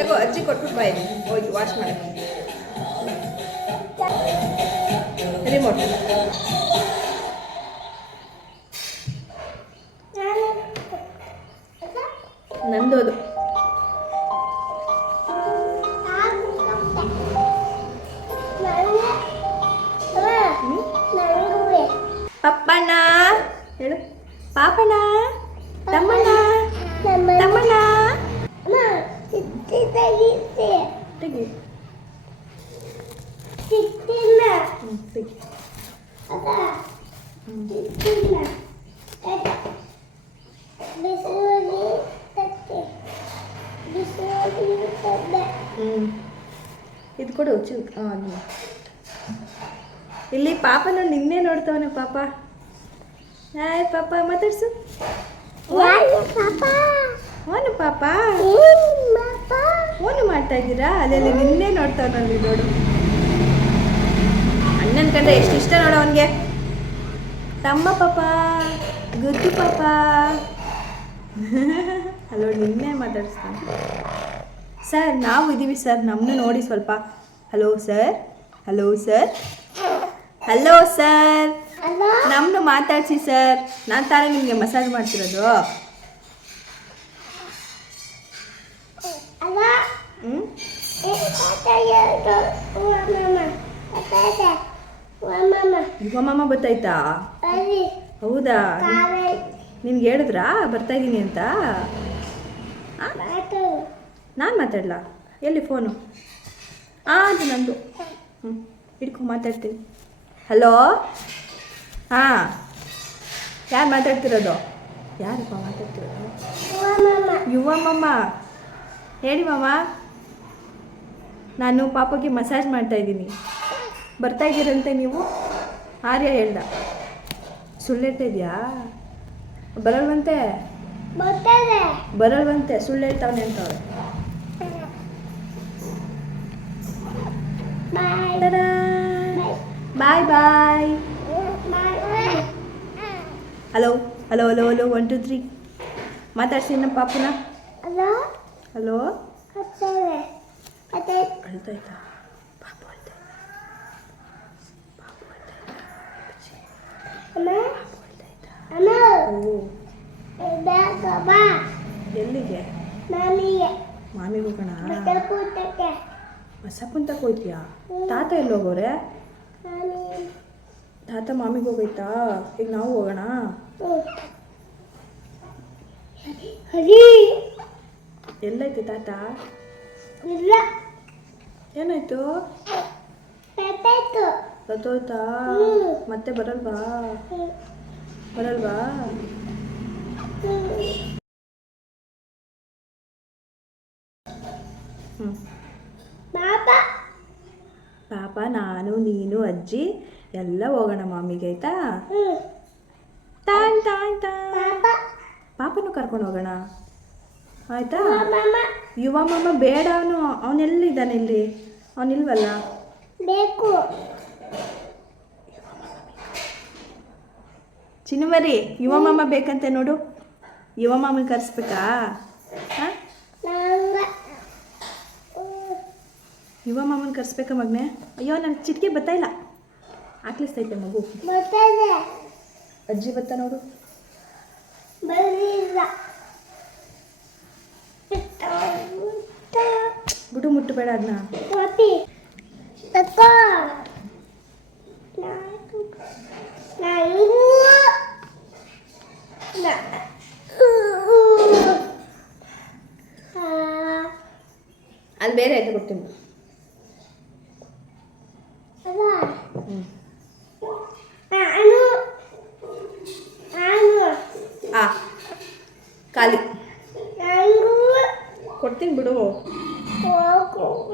ಅಜ್ಜಿ ಕೊಟ್ಬಿಟ್ಟು ಬಾಯಿ. ಹೋಗಿ ವಾಶ್ ಮಾಡಿ. ರಿಮೋಟ್ ನಂದೋದು. ಪಪ್ಪಣ್ಣ? ಹೇಳು. ಪಾಪಣ್ಣ? ತಮ್ಮಣ್ಣ? ತೆಗಿ ಹ್ಞೂ ತೆಗಿ ಹ್ಞೂ ಇದು ಕೊಡು ಚು ಹಾಂ ಇಲ್ಲಿ ಪಾಪನ ನಿನ್ನೆ ನೋಡ್ತವನೆ ಪಾಪ ಹಾಯ್ ಪಾಪ ಮಾತಾಡ್ಸು ಓನು ಪಾಪ. ಓನು ಮಾಡ್ತಾ ಇದ್ದೀರಾ? ಅಲ್ಲೆಲ್ಲ ನಿನ್ನೆ ನೋಡ್ತಾವನಲ್ಲಿ ನೋಡು. ಅಣ್ಣನ ಕಂಡ್ರೆ ಎಷ್ಟು ಇಷ್ಟ ನೋಡು ಅವನಿಗೆ. ತಮ್ಮ ಪಾಪ ಗುದ್ದು ಪಾಪ. ಹಲೋ ನಿನ್ನೆ ಮಾತಾಡಿಸ್ತಾನೆ. ಸರ್ ನಾವು ಇದ್ದೀವಿ ಸರ್ ನಮ್ಮನ್ನು ನೋಡಿ ಸ್ವಲ್ಪ. Hello sir hello sir. Hello sir. ನಮ್ಮನ್ನು ಮಾತಾಡಿಸಿ ಸರ್. ನಾನು ತಾನೇ ನಿಮಗೆ ಮಸಾಜ್ ಮಾಡ್ತಿರೋದು. ಯುವ ಮಾಮ ಗೊತ್ತಾಯ್ತಾ? ಹೌದಾ? ನಿನ್ಗೆ ಹೇಳಿದ್ರಾ? ಬರ್ತಾ ಇದ್ದೀನಿ ಅಂತ? ನಾನು ಮಾತಾಡಲ? ಎಲ್ಲಿ ಫೋನು? ಹಾಂ ಅದು ನಂದು. ಹ್ಞೂ ಹಿಡ್ಕೊ, ಮಾತಾಡ್ತೀನಿ. ಹಲೋ? ಹಾಂ. ಯಾರು ಮಾತಾಡ್ತಿರೋದು? ಯಾರಪ್ಪ ಮಾತಾಡ್ತಿರೋದು? ಯುವ ಮಾಮ ಹೇಳಿ ಮಾಮ. ನಾನು ಪಾಪಕ್ಕೆ ಮಸಾಜ್ ಮಾಡ್ತಾ ಇದ್ದೀನಿ. ಬರ್ತಾ ಇದ್ದೀರಂತೆ ನೀವು? ಆರ್ಯ ಹೇಳ್ದ. ಸುಳ್ಳು ಇದೆಯಾ? ಬರಲ್ವಂತೆ? ಬರಲ್ವಂತೆ ಸುಳ್ಳು ಹೇಳ್ತಾವನೆ ಅಂತವ್ರೆ. Bye. Bye hello hello hello hello one two three ಮಾತಾಡ್ಸಿ ನಮ್ಮ ಪಾಪನ. ಹಲೋ? ಅಳ್ತಾಯ್ತಾ ಪಾಪು ಅಳ್ತಾ ಪಾಪು ಅಳ್ತಾಯ್ತಾ ಎಲ್ಲಿಗೆ? ಮಾಮಿಗೆ. ಹೋಗೋಣ? ಮಸಪ್ಪನ್ ತಕ ಹೋಯ್ತೀಯಾ ತಾತ ಎಲ್ಲಿ ಹೋಗೋರೆ? ತಾತ ಮಾಮಿಗೆ ಹೋಗೈತಾ? ಈಗ ನಾವು ಹೋಗೋಣ? ಎಲ್ಲೈತೆ ತಾತ? ಇಲ್ಲ. ಏನಾಯ್ತು? ಸತ್ತೋಯ್ತಾ. ಮತ್ತೆ ಬರಲ್ವಾ? ಬರಲ್ವಾ? ಹ್ಞೂ ಪಾಪ. ನಾನು ನೀನು ಅಜ್ಜಿ ಎಲ್ಲ ಹೋಗೋಣ ಮಾಮಿಗೆ ಆಯ್ತಾ? ತಾಯ್ ತಾಯ್ ತಾನ್ ಪಾಪನು ಕರ್ಕೊಂಡು ಹೋಗೋಣ. ಆಯ್ತಾ? ಯುವ ಮಾಮ ಬೇಡ ಅವನು ಅವನೆಲ್ಲಿದ್ದಾನೆ ಇಲ್ಲಿ? ಅವನಿಲ್ವಲ್ಲ? ಬೇಕು. ಚಿನ್ನುಮರಿ ಯುವ ಮಾಮ ಬೇಕಂತೆ ನೋಡು. ಯುವ ಮಾಮನ ಕರೆಸ್ಬೇಕಾ? ಯುವ ಮಾಮನ ಕರೆಸ್ಬೇಕಾ ಮಗನೇ? ಅಯ್ಯೋ ನನ್ನ ಚಿಟಿಕೆ ಬರ್ತಾ ಇಲ್ಲ. ಹಾಕ್ಲಿಸ್ತೈತೆ ಮಗು. ಅಜ್ಜಿ ಬತ್ತ ನೋಡು. గుడ్డు ముట్టిపోయాడు అన్న అది వేరే అయితే కుట్టింది ಖಾಲಿ ಕೊಡ್ತೀನಿ ಬಿಡು 我要哭